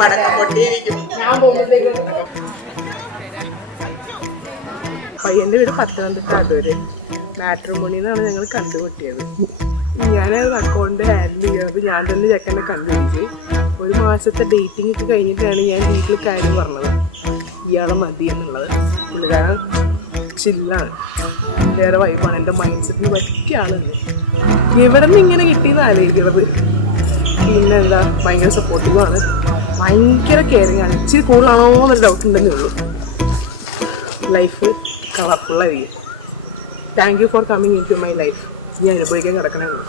പടക്കം പൊട്ടിയിരിക്കും. പയ്യന്റെ വീട് പത്തനംതിട്ട അടൂര്. മാട്രിമോണിന്നാണ് ഞങ്ങൾ കണ്ടുമുട്ടിയത്. ഞാനത് അക്കൗണ്ട് ഹാൻഡിൽ ചെയ്യുന്നത് ഞാൻ തന്നെ ചെക്കനെ കണ്ടുപിടിച്ച് 1 മാസത്തെ ഡേറ്റിംഗ് ഒക്കെ കഴിഞ്ഞിട്ടാണ് ഞാൻ വീട്ടിൽ കാര്യം പറഞ്ഞത് ഇയാളെ മതി എന്നുള്ളത്. പുള്ളിക്കാരൻ ചില്ലാണ്, വേറെ വൈബാണ്, എൻ്റെ മൈൻഡ് സെറ്റിന് പറ്റിയ ആളുണ്ട്. എവിടെ നിന്ന് ഇങ്ങനെ കിട്ടിയെന്ന് ആലോചിക്കുന്നത്. പിന്നെ എന്താ, ഭയങ്കര സപ്പോർട്ടീവാണ്, ഭയങ്കര കെയറിങ് ആണ്. ഇച്ചിരി കൂടുതലാണോ എന്നൊരു ഡൗട്ട് ഉണ്ടെന്നേ ഉള്ളൂ. ലൈഫ് കളർഫുള്ളായിരിക്കും. Thank you for coming into my life. ഞാൻ അനുഭവിക്കാൻ കിടക്കണേ ഉള്ളൂ.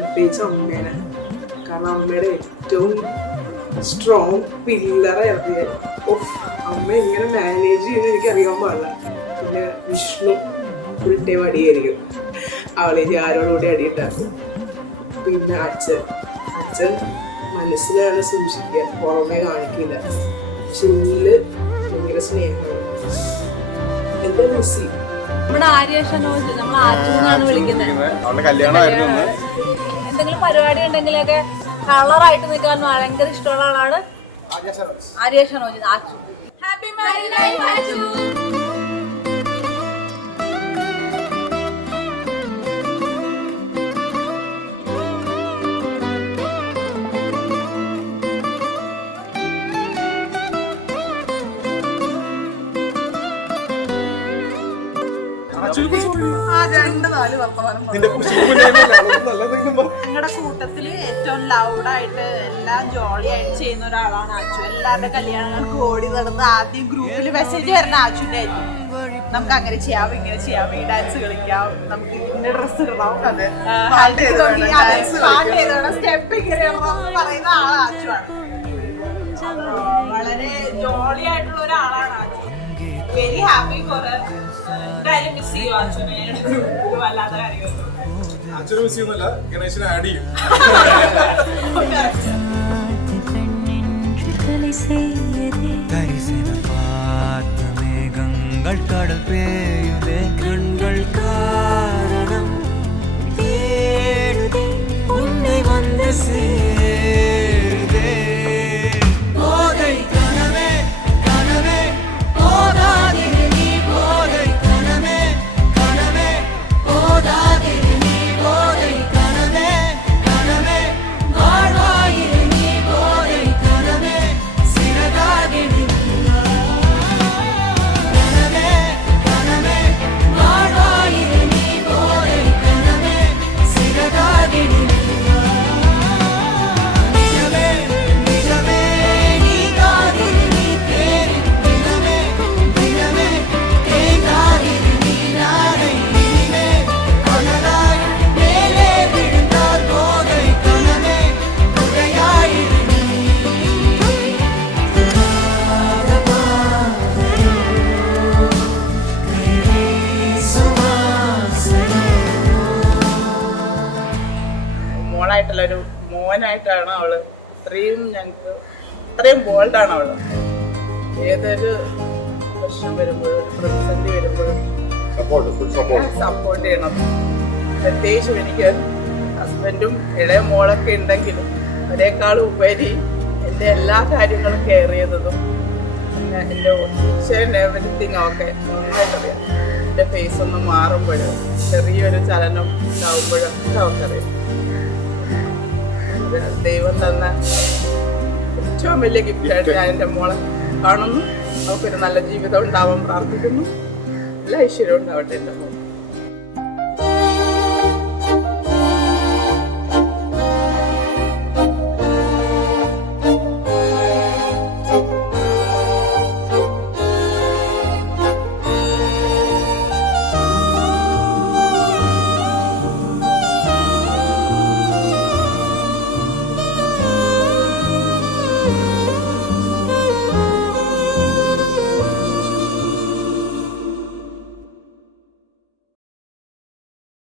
പ്രത്യേകിച്ച് അമ്മേനെ, കാരണം അമ്മയുടെ ഏറ്റവും സ്ട്രോങ് പില്ലറായിരുന്നു. അമ്മ എങ്ങനെ മാനേജ് ചെയ്യുന്നത് എനിക്കറിയാൻ പാടില്ല. പിന്നെ വിഷ്ണു ഫുൾ ടൈം അടിയായിരിക്കും, അവളേജ് ആരോടുകൂടി അടിയിട്ടാക്കും. പിന്നെ അച്ഛൻ മനസ്സിലാണ് സൂക്ഷിക്കുക, പുറമെ കാണിക്കില്ല. ചില്ല് ഭയങ്കര സ്നേഹമാണ്. എന്താ മിസ്സി നമ്മുടെ ആര്യഷനോജ്, നമ്മൾ ആറ്റുന്നാണ് വിളിക്കുന്നത്. എന്തെങ്കിലും പരിപാടി ഉണ്ടെങ്കിലൊക്കെ കളറായിട്ട് നിൽക്കാൻ ഭയങ്കര ഇഷ്ടമുള്ള ആളാണ് ആര്യഷനോജ്. Achu happy married life Achu. ഞങ്ങളുടെ കൂട്ടത്തില് ഏറ്റവും ലൗഡായിട്ട് എല്ലാം ജോളിയായിട്ട് ചെയ്യുന്ന ഒരാളാണ് ആച്ചു. എല്ലാവരുടെ കല്യാണങ്ങൾക്ക് ഓടി നടന്ന് ആദ്യം ഗ്രൂപ്പിൽ മെസ്സേജ് വരുന്ന ആച്ചുന്റെ ആയിരിക്കും. നമുക്ക് അങ്ങനെ ചെയ്യാം, ഇങ്ങനെ ചെയ്യാം, ഈ ഡാൻസ് കളിക്കാം, നമുക്ക് ഇന്ന ഡ്രസ് ഇടണം, പാട്ട് ചെയ്തോണം, സ്റ്റെപ്പ് ഇങ്ങനെ ഇടണം പറയുന്ന ആൾ ആച്ചുവാണ്. വളരെ ജോളിയായിട്ടുള്ള ഒരാളാണ് ആച്ചു. വെരി ഹാപ്പി ഫോർ കാര്യം മിസ് ചെയ്യും ആച്ചുനെ. വല്ലാത്ത കാര്യമൊന്നും അച്ഛനും മിസ് ചെയ്യുന്നില്ല, ഗണേശനെ ആഡ് ചെയ്യും. മേഘങ്ങൾ കടൽ പേയുതേ, കൺകൾ കാരണം തേടുതേ, ഉന്നെ വന്ന് ചേരുതേ. പോதை കനവേ കനവേ പോതാതിരു നീ, പോதை കനവേ കനവേ പോതാതിരു നീ, പോதை കനവേ കനവേ வாழ்வாயிரு நீ, போதை கனவே சிறகாகிடு கனவே கனவே வாழ்வாயிரு நீ, போதை கனவே சிறகாகிடு நிஜமே நிஜமே நீ காதிரு நீ தேரு தினமே தினமே தேங்காதிரு நீ நாளை இனிமே அனலாய் மேலே விழுந்தால் போதை கனவே புகையாயிரு நீ. മോളായിട്ടുള്ളൊരു മോനായിട്ടാണ് അവള്. ഞങ്ങൾക്ക് അത്രയും ബോൾഡാണ് അവള്. ഏതൊരു പ്രശ്നം വരുമ്പോഴും ഒരു പ്രതിസന്ധി വരുമ്പോഴും സപ്പോർട്ട് ചെയ്യണം. പ്രത്യേകിച്ചും എനിക്ക് ഹസ്ബൻഡും ഇളയ മോളൊക്കെ ഉണ്ടെങ്കിലും അതിനേക്കാളും ഉപരി എൻ്റെ എല്ലാ കാര്യങ്ങളും കെയർ ചെയ്തതും പിന്നെ എൻ്റെ ഈച്ച് എവരിത്തിങ് ഒക്കെ നന്നായിട്ടറിയാം. എൻ്റെ ഫേസ് ഒന്ന് മാറുമ്പോഴും ചെറിയൊരു ചലനം ഉണ്ടാവുമ്പോഴൊക്കെ അവർക്കറിയാം. ദൈവം തന്ന ഏറ്റവും വലിയ ഗിഫ്റ്റായിട്ട് ഞാൻ എൻ്റെ മോളെ കാണുന്നു. അവൾക്കൊരു നല്ല ജീവിതം ഉണ്ടാവാൻ പ്രാർത്ഥിക്കുന്നു. എല്ലാ ഐശ്വര്യവും ഉണ്ടാവട്ടെ എൻ്റെ മോൾ.